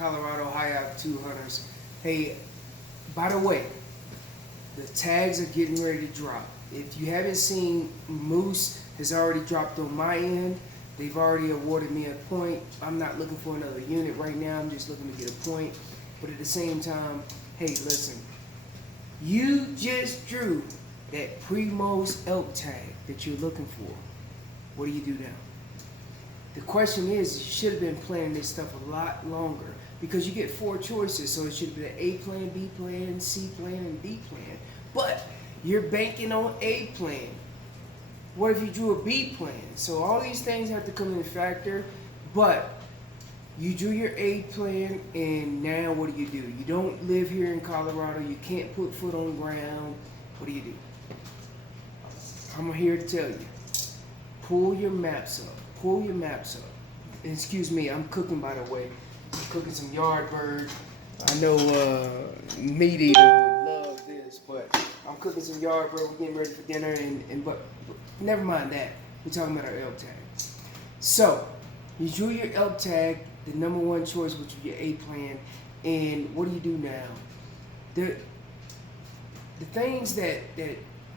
Colorado High Altitude Hunters. Hey, by the way, the tags are getting ready to drop. If you haven't seen, Moose has already dropped on my end. They've already awarded me a point. I'm not looking for another unit right now. I'm just looking to get a point. But at the same time, hey, listen. You just drew that Primos elk tag that you're looking for. What do you do now? The question is, you should have been planning this stuff a lot longer because you get 4 choices. So it should be the A plan, B plan, C plan, and D plan. But you're banking on A plan. What if you drew a B plan? So all these things have to come into factor. But you drew your A plan, and now what do? You don't live here in Colorado. You can't put foot on the ground. What do? I'm here to tell you. Pull your maps up. Pull your maps up. And excuse me, I'm cooking, by the way. I'm cooking some Yardbird. I know Meat Eater would love this, but I'm cooking some Yardbird. We're getting ready for dinner, but never mind that. We're talking about our elk tag. So, you drew your elk tag, the number 1 choice, which was your A plan, and what do you do now? The things that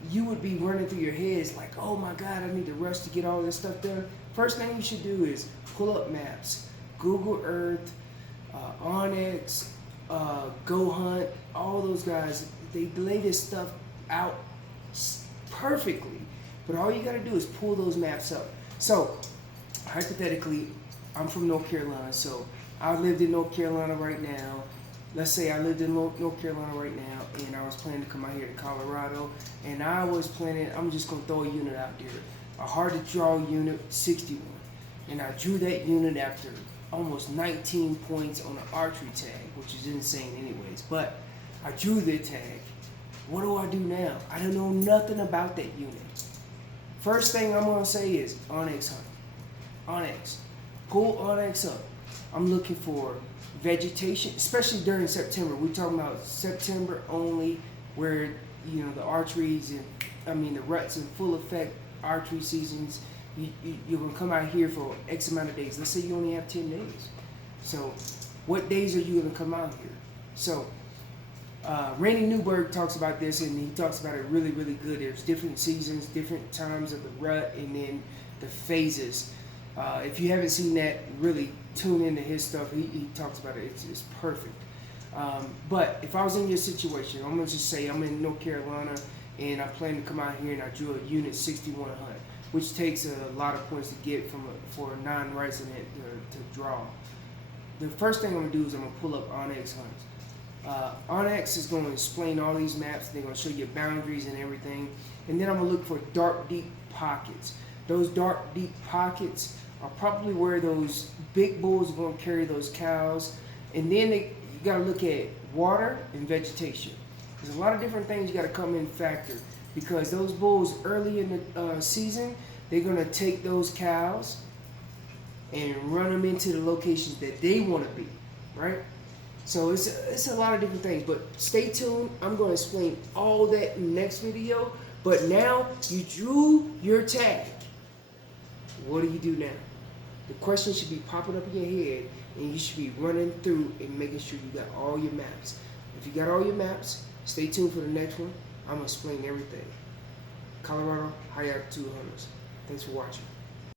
you would be running through your heads like, oh my God, I need to rush to get all this stuff done. First thing you should do is pull up maps. Google Earth, Onyx, Go Hunt, all those guys, they lay this stuff out perfectly. But all you gotta do is pull those maps up. So, hypothetically, I'm from North Carolina, so I lived in North Carolina right now. Let's say I lived in North Carolina right now, and I was planning to come out here to Colorado, and I was planning, I'm just going to throw a unit out there, a hard-to-draw unit, 61. And I drew that unit after almost 19 points on an archery tag, which is insane anyways, but I drew the tag. What do I do now? I don't know nothing about that unit. First thing I'm going to say is Onyx hunt. Onyx. Pull Onyx up. I'm looking for vegetation, especially during September. We're talking about September only, where the archeries and the rut's in full effect. Archery seasons. You're gonna come out here for X amount of days. Let's say you only have 10 days. So, what days are you gonna come out here? So, Randy Newberg talks about this, and he talks about it really, really good. There's different seasons, different times of the rut, and then the phases. If you haven't seen that, really tune into his stuff. He talks about it. It's perfect. But if I was in your situation, I'm going to just say I'm in North Carolina, and I plan to come out here, and I drew a unit 61 hunt, which takes a lot of points to get for a non-resident to draw. The first thing I'm going to do is I'm going to pull up Onyx hunts. Onyx is going to explain all these maps. They're going to show you boundaries and everything. And then I'm going to look for dark, deep pockets. Those dark, deep pockets are probably where those big bulls are going to carry those cows. And then you got to look at water and vegetation. There's a lot of different things you got to come in factor, because those bulls early in the season, they're going to take those cows and run them into the locations that they want to be, right? So it's a lot of different things, but stay tuned. I'm going to explain all that in the next video. But now you drew your tag. What do you do now? The question should be popping up in your head, and you should be running through and making sure you got all your maps. If you got all your maps, stay tuned for the next one. I'm going to explain everything. Colorado High Altitude Hunters. Thanks for watching.